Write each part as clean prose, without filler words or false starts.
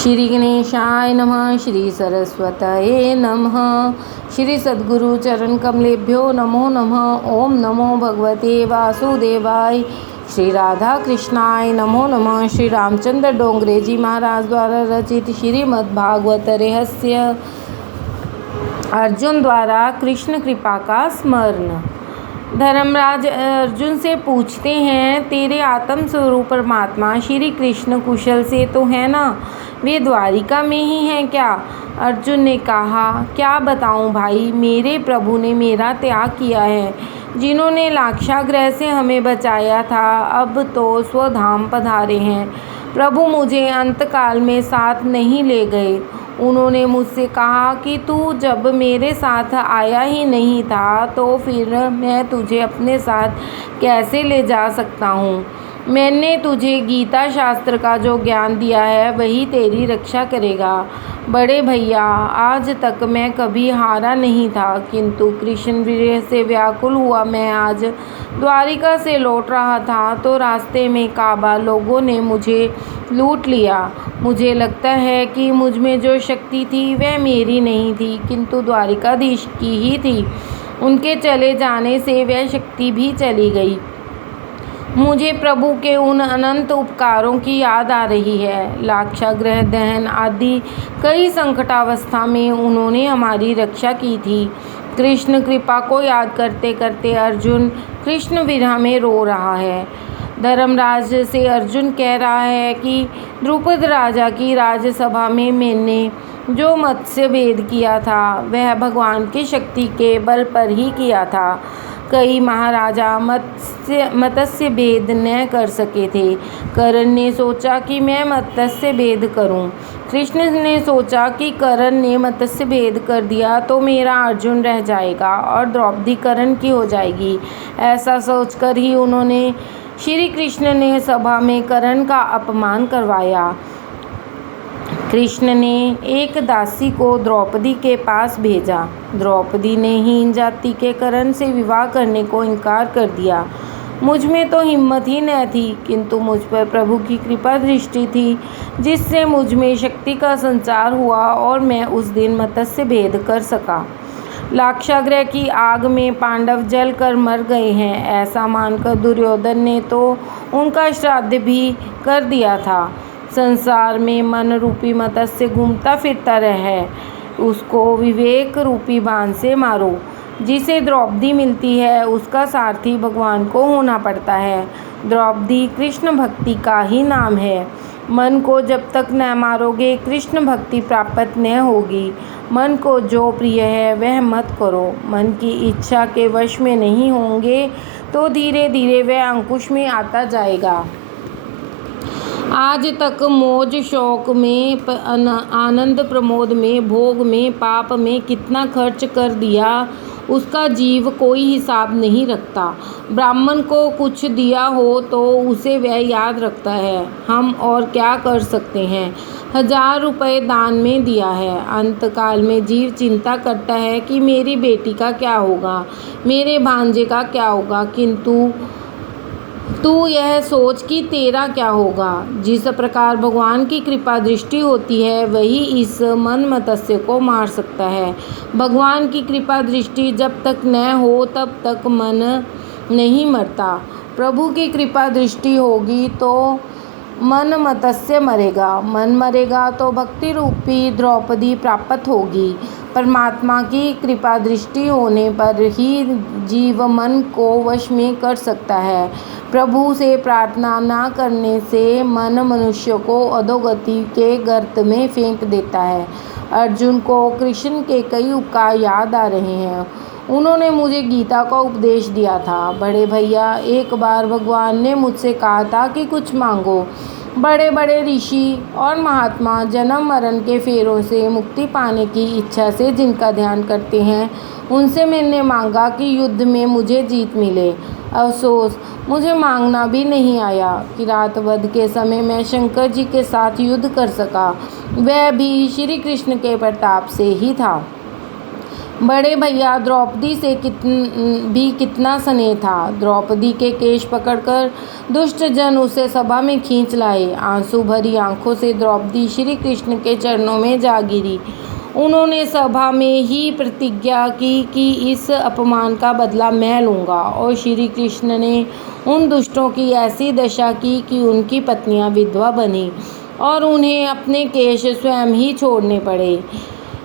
श्री गणेशाय नमः। श्री सरस्वतये नमः। श्री सद्गुरु चरण कमलेभ्यो नमो नमः। ओम नमो भगवते वासुदेवाय। श्री राधा कृष्णाय नमो नमः। श्री रामचंद्र डोंगरे जी महाराज द्वारा रचित श्रीमद् भागवत रहस्य। अर्जुन द्वारा कृष्ण कृपा का स्मरण। धर्मराज अर्जुन से पूछते हैं, तेरे आत्म स्वरूप परमात्मा श्री कृष्ण कुशल से तो है ना? वे द्वारिका में ही हैं क्या? अर्जुन ने कहा, क्या बताऊं भाई, मेरे प्रभु ने मेरा त्याग किया है। जिन्होंने लाक्षागृह से हमें बचाया था, अब तो स्वधाम पधारे हैं। प्रभु मुझे अंतकाल में साथ नहीं ले गए। उन्होंने मुझसे कहा कि तू जब मेरे साथ आया ही नहीं था तो फिर मैं तुझे अपने साथ कैसे ले जा सकता हूँ। मैंने तुझे गीता शास्त्र का जो ज्ञान दिया है वही तेरी रक्षा करेगा। बड़े भैया, आज तक मैं कभी हारा नहीं था, किंतु कृष्ण वीर्य से व्याकुल हुआ मैं आज द्वारिका से लौट रहा था तो रास्ते में काबा लोगों ने मुझे लूट लिया। मुझे लगता है कि मुझ में जो शक्ति थी वह मेरी नहीं थी, किंतु द्वारिकाधीश की ही थी। उनके चले जाने से वह शक्ति भी चली गई। मुझे प्रभु के उन अनंत उपकारों की याद आ रही है। लाक्षागृह दहन आदि कई संकटावस्था में उन्होंने हमारी रक्षा की थी। कृष्ण कृपा को याद करते करते अर्जुन कृष्ण विरह में रो रहा है। धर्मराज से अर्जुन कह रहा है कि द्रुपद राजा की राजसभा में मैंने जो मत्स्य भेद किया था वह भगवान की शक्ति के बल पर ही किया था। कई महाराजा मत्स्य भेद न कर सके थे। कर्ण ने सोचा कि मैं मत्स्य भेद करूं। कृष्ण ने सोचा कि कर्ण ने मत्स्य भेद कर दिया तो मेरा अर्जुन रह जाएगा और द्रौपदी कर्ण की हो जाएगी। ऐसा सोचकर ही उन्होंने श्री कृष्ण ने सभा में कर्ण का अपमान करवाया। कृष्ण ने एक दासी को द्रौपदी के पास भेजा। द्रौपदी ने हीन जाति के कर्ण से विवाह करने को इनकार कर दिया। मुझ में तो हिम्मत ही न थी, किंतु मुझ पर प्रभु की कृपा दृष्टि थी, जिससे मुझ में शक्ति का संचार हुआ और मैं उस दिन मत्स्य भेद कर सका। लाक्षागृह की आग में पांडव जल कर मर गए हैं, ऐसा मानकर दुर्योधन ने तो उनका श्राद्ध भी कर दिया था। संसार में मन रूपी मत्स्य घूमता फिरता रहे, उसको विवेक रूपी बाण से मारो। जिसे द्रौपदी मिलती है उसका सारथी भगवान को होना पड़ता है। द्रौपदी कृष्ण भक्ति का ही नाम है। मन को जब तक न मारोगे कृष्ण भक्ति प्राप्त न होगी। मन को जो प्रिय है वह मत करो। मन की इच्छा के वश में नहीं होंगे तो धीरे धीरे वह अंकुश में आता जाएगा। आज तक मौज शौक में, आनंद प्रमोद में, भोग में, पाप में कितना खर्च कर दिया उसका जीव कोई हिसाब नहीं रखता। ब्राह्मण को कुछ दिया हो तो उसे वह याद रखता है। हम और क्या कर सकते हैं? 1000 रुपये दान में दिया है। अंतकाल में जीव चिंता करता है कि मेरी बेटी का क्या होगा, मेरे भांजे का क्या होगा, किंतु तू यह सोच कि तेरा क्या होगा। जिस प्रकार भगवान की कृपा दृष्टि होती है वही इस मन मत्स्य को मार सकता है। भगवान की कृपा दृष्टि जब तक न हो तब तक मन नहीं मरता। प्रभु की कृपा दृष्टि होगी तो मन मत्स्य मरेगा। मन मरेगा तो भक्ति रूपी द्रौपदी प्राप्त होगी। परमात्मा की कृपा दृष्टि होने पर ही जीव मन को वश में कर सकता है। प्रभु से प्रार्थना न करने से मन मनुष्य को अधोगति के गर्त में फेंक देता है। अर्जुन को कृष्ण के कई उपकार याद आ रहे हैं। उन्होंने मुझे गीता का उपदेश दिया था। बड़े भैया, एक बार भगवान ने मुझसे कहा था कि कुछ मांगो। बड़े बड़े ऋषि और महात्मा जन्म मरण के फेरों से मुक्ति पाने की इच्छा से जिनका ध्यान करते हैं, उनसे मैंने मांगा कि युद्ध में मुझे जीत मिले। अफसोस, मुझे मांगना भी नहीं आया। किरात वध के समय मैं शंकर जी के साथ युद्ध कर सका, वह भी श्री कृष्ण के प्रताप से ही था। बड़े भैया द्रौपदी से कितना स्नेह था। द्रौपदी के केश पकड़कर दुष्ट जन उसे सभा में खींच लाए। आंसू भरी आंखों से द्रौपदी श्री कृष्ण के चरणों में जा गिरी। उन्होंने सभा में ही प्रतिज्ञा की कि इस अपमान का बदला मैं लूँगा, और श्री कृष्ण ने उन दुष्टों की ऐसी दशा की कि उनकी पत्नियां विधवा बनी और उन्हें अपने केश स्वयं ही छोड़ने पड़े।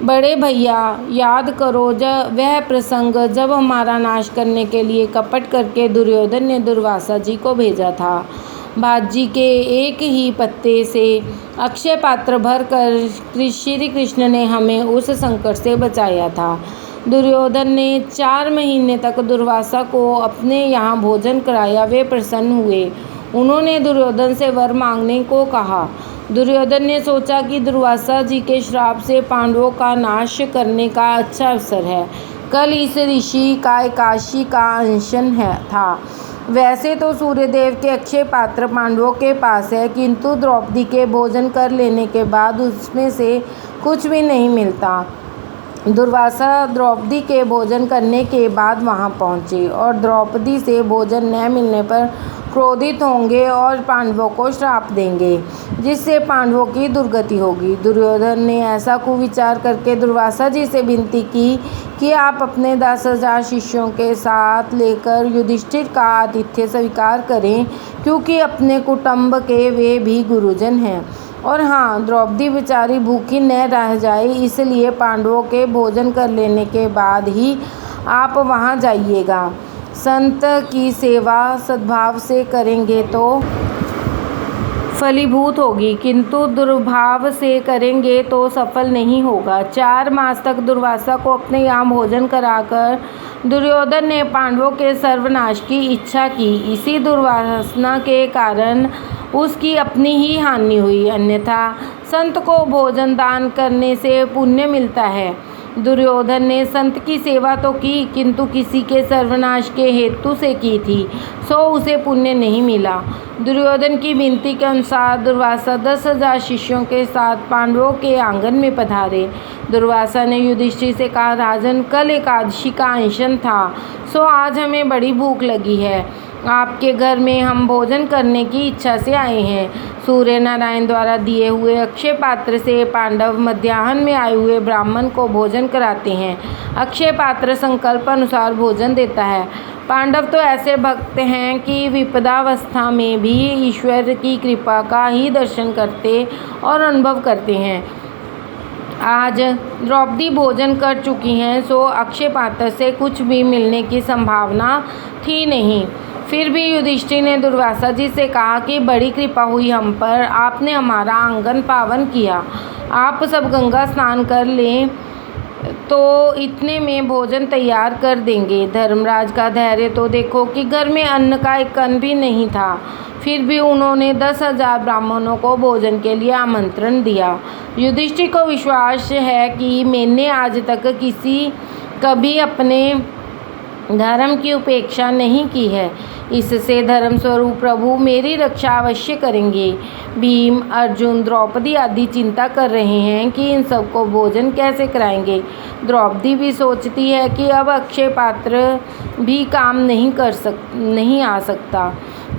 बड़े भैया, याद करो वह प्रसंग जब हमारा नाश करने के लिए कपट करके दुर्योधन ने दुर्वासा जी को भेजा था। बाजी के एक ही पत्ते से अक्षय पात्र भर कर श्री कृष्ण ने हमें उस संकट से बचाया था। दुर्योधन ने 4 महीने तक दुर्वासा को अपने यहाँ भोजन कराया। वे प्रसन्न हुए। उन्होंने दुर्योधन से वर मांगने को कहा। दुर्योधन ने सोचा कि दुर्वासा जी के श्राप से पांडवों का नाश करने का अच्छा अवसर है। कल इस ऋषि का एकादशी का अनशन था। वैसे तो सूर्यदेव के अक्षय पात्र पांडवों के पास है, किंतु द्रौपदी के भोजन कर लेने के बाद उसमें से कुछ भी नहीं मिलता। दुर्वासा द्रौपदी के भोजन करने के बाद वहां पहुंचे और द्रौपदी से भोजन न मिलने पर क्रोधित होंगे और पांडवों को श्राप देंगे, जिससे पांडवों की दुर्गति होगी। दुर्योधन ने ऐसा कुविचार करके दुर्वासा जी से विनती की कि आप अपने 10,000 शिष्यों के साथ लेकर युधिष्ठिर का आतिथ्य स्वीकार करें, क्योंकि अपने कुटुंब के वे भी गुरुजन हैं। और हाँ, द्रौपदी बेचारी भूखी न रह जाए, इसलिए पांडवों के भोजन कर लेने के बाद ही आप वहाँ जाइएगा। संत की सेवा सद्भाव से करेंगे तो फलीभूत होगी, किंतु दुर्भाव से करेंगे तो सफल नहीं होगा। 4 मास तक दुर्वासा को अपने यहाँ भोजन कराकर दुर्योधन ने पांडवों के सर्वनाश की इच्छा की। इसी दुर्वासना के कारण उसकी अपनी ही हानि हुई, अन्यथा संत को भोजन दान करने से पुण्य मिलता है। दुर्योधन ने संत की सेवा तो की, किंतु किसी के सर्वनाश के हेतु से की थी, सो उसे पुण्य नहीं मिला। दुर्योधन की विनती के अनुसार दुर्वासा 10,000 शिष्यों के साथ पांडवों के आंगन में पधारे। दुर्वासा ने युधिष्ठिर से कहा, राजन, कल एकादशी का अनशन था, सो आज हमें बड़ी भूख लगी है। आपके घर में हम भोजन करने की इच्छा से आए हैं। सूर्य नारायण द्वारा दिए हुए अक्षय पात्र से पांडव मध्याह्न में आए हुए ब्राह्मण को भोजन कराते हैं। अक्षय पात्र संकल्प अनुसार भोजन देता है। पांडव तो ऐसे भक्त हैं कि विपदावस्था में भी ईश्वर की कृपा का ही दर्शन करते और अनुभव करते हैं। आज द्रौपदी भोजन कर चुकी हैं, सो अक्षय पात्र से कुछ भी मिलने की संभावना थी नहीं। फिर भी युधिष्ठिर ने दुर्वासा जी से कहा कि बड़ी कृपा हुई हम पर, आपने हमारा आंगन पावन किया। आप सब गंगा स्नान कर लें तो इतने में भोजन तैयार कर देंगे। धर्मराज का धैर्य तो देखो कि घर में अन्न का एक कण भी नहीं था, फिर भी उन्होंने 10,000 ब्राह्मणों को भोजन के लिए आमंत्रण दिया। युधिष्ठिर को विश्वास है कि मैंने आज तक कभी अपने धर्म की उपेक्षा नहीं की है। इससे धर्म स्वरूप प्रभु मेरी रक्षा अवश्य करेंगे। भीम, अर्जुन, द्रौपदी आदि चिंता कर रहे हैं कि इन सबको भोजन कैसे कराएंगे। द्रौपदी भी सोचती है कि अब अक्षय पात्र भी काम नहीं आ सकता,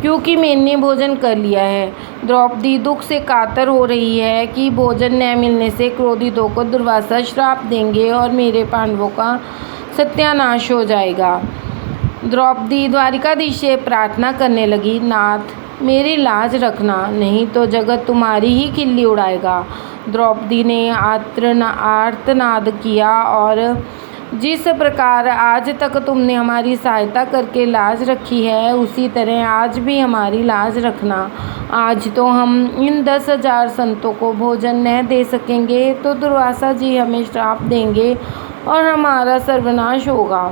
क्योंकि मैंने भोजन कर लिया है। द्रौपदी दुख से कातर हो रही है कि भोजन न मिलने से क्रोधित होकर दुर्वासा श्राप देंगे और मेरे पांडवों का सत्यानाश हो जाएगा। द्रौपदी द्वारिकाधीश से प्रार्थना करने लगी, नाथ, मेरी लाज रखना, नहीं तो जगत तुम्हारी ही खिल्ली उड़ाएगा। द्रौपदी ने आर्तनाद किया, और जिस प्रकार आज तक तुमने हमारी सहायता करके लाज रखी है, उसी तरह आज भी हमारी लाज रखना। आज तो हम इन 10,000 संतों को भोजन न दे सकेंगे तो दुर्वासा जी हमें श्राप देंगे और हमारा सर्वनाश होगा।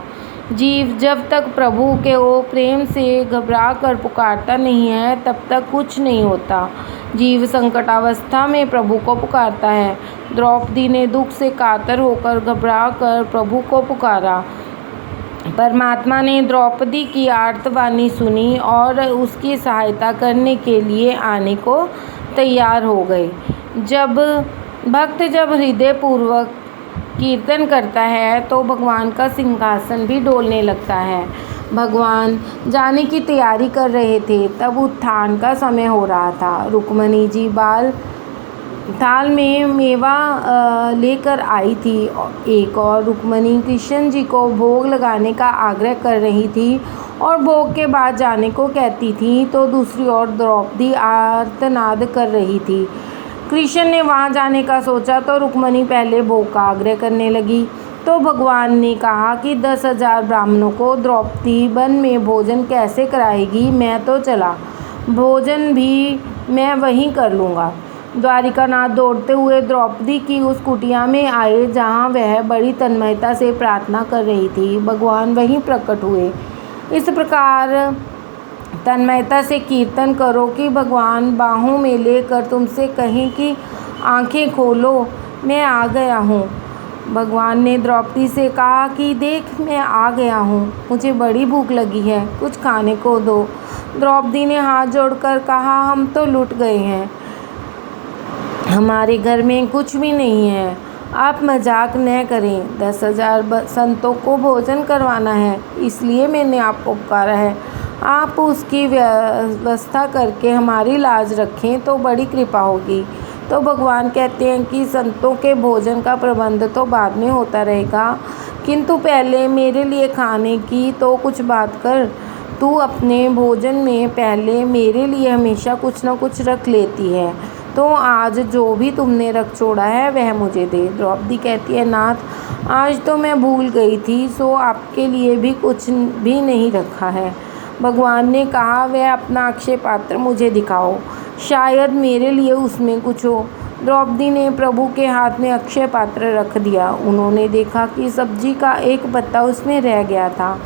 जीव जब तक प्रभु के ओ प्रेम से घबरा कर पुकारता नहीं है, तब तक कुछ नहीं होता। जीव संकटावस्था में प्रभु को पुकारता है। द्रौपदी ने दुख से कातर होकर घबरा कर प्रभु को पुकारा। परमात्मा ने द्रौपदी की आर्तवाणी सुनी और उसकी सहायता करने के लिए आने को तैयार हो गए। जब हृदय पूर्वक कीर्तन करता है तो भगवान का सिंहासन भी डोलने लगता है। भगवान जाने की तैयारी कर रहे थे, तब उत्थान का समय हो रहा था। रुक्मणी जी थाल में मेवा लेकर आई थी। एक और रुक्मणी कृष्ण जी को भोग लगाने का आग्रह कर रही थी और भोग के बाद जाने को कहती थी, तो दूसरी ओर द्रौपदी आर्तनाद कर रही थी। कृष्ण ने वहां जाने का सोचा तो रुक्मणी पहले भोग का आग्रह करने लगी। तो भगवान ने कहा कि 10,000 ब्राह्मणों को द्रौपदी वन में भोजन कैसे कराएगी। मैं तो चला, भोजन भी मैं वहीं कर लूँगा। द्वारिकानाथ दौड़ते हुए द्रौपदी की उस कुटिया में आए जहाँ वह बड़ी तन्मयता से प्रार्थना कर रही थी। भगवान वहीं प्रकट हुए। इस प्रकार तन्मयता से कीर्तन करो कि भगवान बाहों में लेकर तुमसे कहें कि आंखें खोलो, मैं आ गया हूँ। भगवान ने द्रौपदी से कहा कि देख, मैं आ गया हूँ, मुझे बड़ी भूख लगी है, कुछ खाने को दो। द्रौपदी ने हाथ जोड़कर कहा, हम तो लुट गए हैं, हमारे घर में कुछ भी नहीं है, आप मजाक न करें। 10,000 संतों को भोजन करवाना है, इसलिए मैंने आपको पुकारा है। आप उसकी व्यवस्था करके हमारी लाज रखें तो बड़ी कृपा होगी। तो भगवान कहते हैं कि संतों के भोजन का प्रबंध तो बाद में होता रहेगा, किंतु पहले मेरे लिए खाने की तो कुछ बात कर। तू अपने भोजन में पहले मेरे लिए हमेशा कुछ न कुछ रख लेती है, तो आज जो भी तुमने रख छोड़ा है वह मुझे दे। द्रौपदी कहती है, नाथ, आज तो मैं भूल गई थी, सो आपके लिए भी कुछ भी नहीं रखा है। भगवान ने कहा, वह अपना अक्षय पात्र मुझे दिखाओ, शायद मेरे लिए उसमें कुछ हो। द्रौपदी ने प्रभु के हाथ में अक्षय पात्र रख दिया। उन्होंने देखा कि सब्जी का एक पत्ता उसमें रह गया था।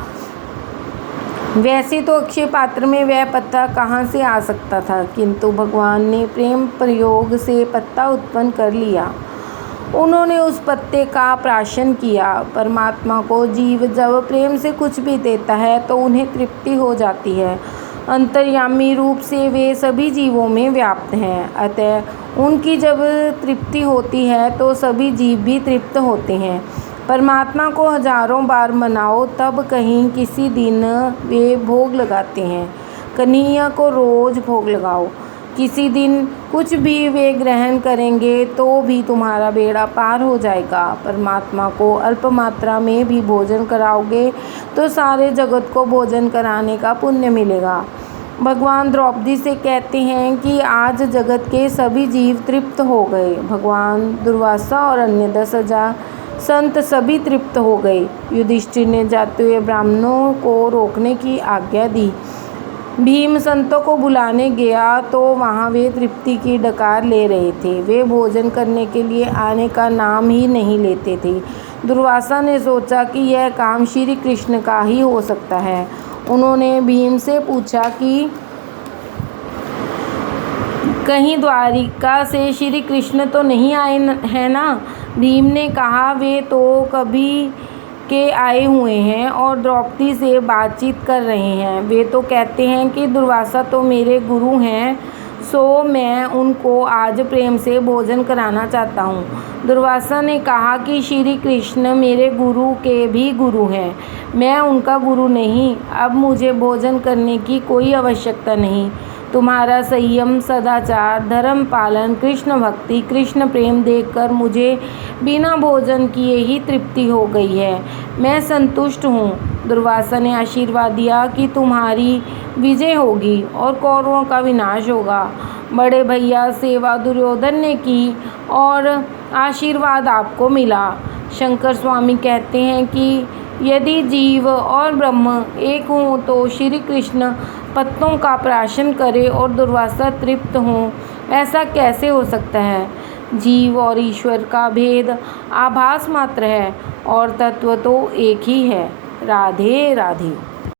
वैसे तो अक्षय पात्र में वह पत्ता कहाँ से आ सकता था, किंतु भगवान ने प्रेम प्रयोग से पत्ता उत्पन्न कर लिया। उन्होंने उस पत्ते का प्राशन किया। परमात्मा को जीव जब प्रेम से कुछ भी देता है तो उन्हें तृप्ति हो जाती है। अंतर्यामी रूप से वे सभी जीवों में व्याप्त हैं, अतः उनकी जब तृप्ति होती है तो सभी जीव भी तृप्त होते हैं। परमात्मा को हजारों बार मनाओ, तब कहीं किसी दिन वे भोग लगाते हैं। कन्हैया को रोज भोग लगाओ, किसी दिन कुछ भी वे ग्रहण करेंगे तो भी तुम्हारा बेड़ा पार हो जाएगा। परमात्मा को अल्प मात्रा में भी भोजन कराओगे तो सारे जगत को भोजन कराने का पुण्य मिलेगा। भगवान द्रौपदी से कहते हैं कि आज जगत के सभी जीव तृप्त हो गए। भगवान दुर्वासा और अन्य 10,000 संत सभी तृप्त हो गए। युधिष्ठिर ने जाते हुए ब्राह्मणों को रोकने की आज्ञा दी। भीम संतों को बुलाने गया तो वहाँ वे तृप्ति की डकार ले रहे थे। वे भोजन करने के लिए आने का नाम ही नहीं लेते थे। दुर्वासा ने सोचा कि यह काम श्री कृष्ण का ही हो सकता है। उन्होंने भीम से पूछा कि कहीं द्वारिका से श्री कृष्ण तो नहीं आए हैं ना? भीम ने कहा, वे तो कभी के आए हुए हैं और द्रौपदी से बातचीत कर रहे हैं। वे तो कहते हैं कि दुर्वासा तो मेरे गुरु हैं, सो मैं उनको आज प्रेम से भोजन कराना चाहता हूँ। दुर्वासा ने कहा कि श्री कृष्ण मेरे गुरु के भी गुरु हैं, मैं उनका गुरु नहीं। अब मुझे भोजन करने की कोई आवश्यकता नहीं। तुम्हारा संयम, सदाचार, धर्म पालन, कृष्ण भक्ति, कृष्ण प्रेम देखकर मुझे बिना भोजन किए ही तृप्ति हो गई है। मैं संतुष्ट हूँ। दुर्वासा ने आशीर्वाद दिया कि तुम्हारी विजय होगी और कौरवों का विनाश होगा। बड़े भैया सेवा दुर्योधन ने की और आशीर्वाद आपको मिला। शंकर स्वामी कहते हैं कि यदि जीव और ब्रह्म एक हों तो श्री कृष्ण पत्तों का प्राशन करे और दुर्वासा तृप्त हों, ऐसा कैसे हो सकता है? जीव और ईश्वर का भेद आभास मात्र है और तत्व तो एक ही है। राधे राधे।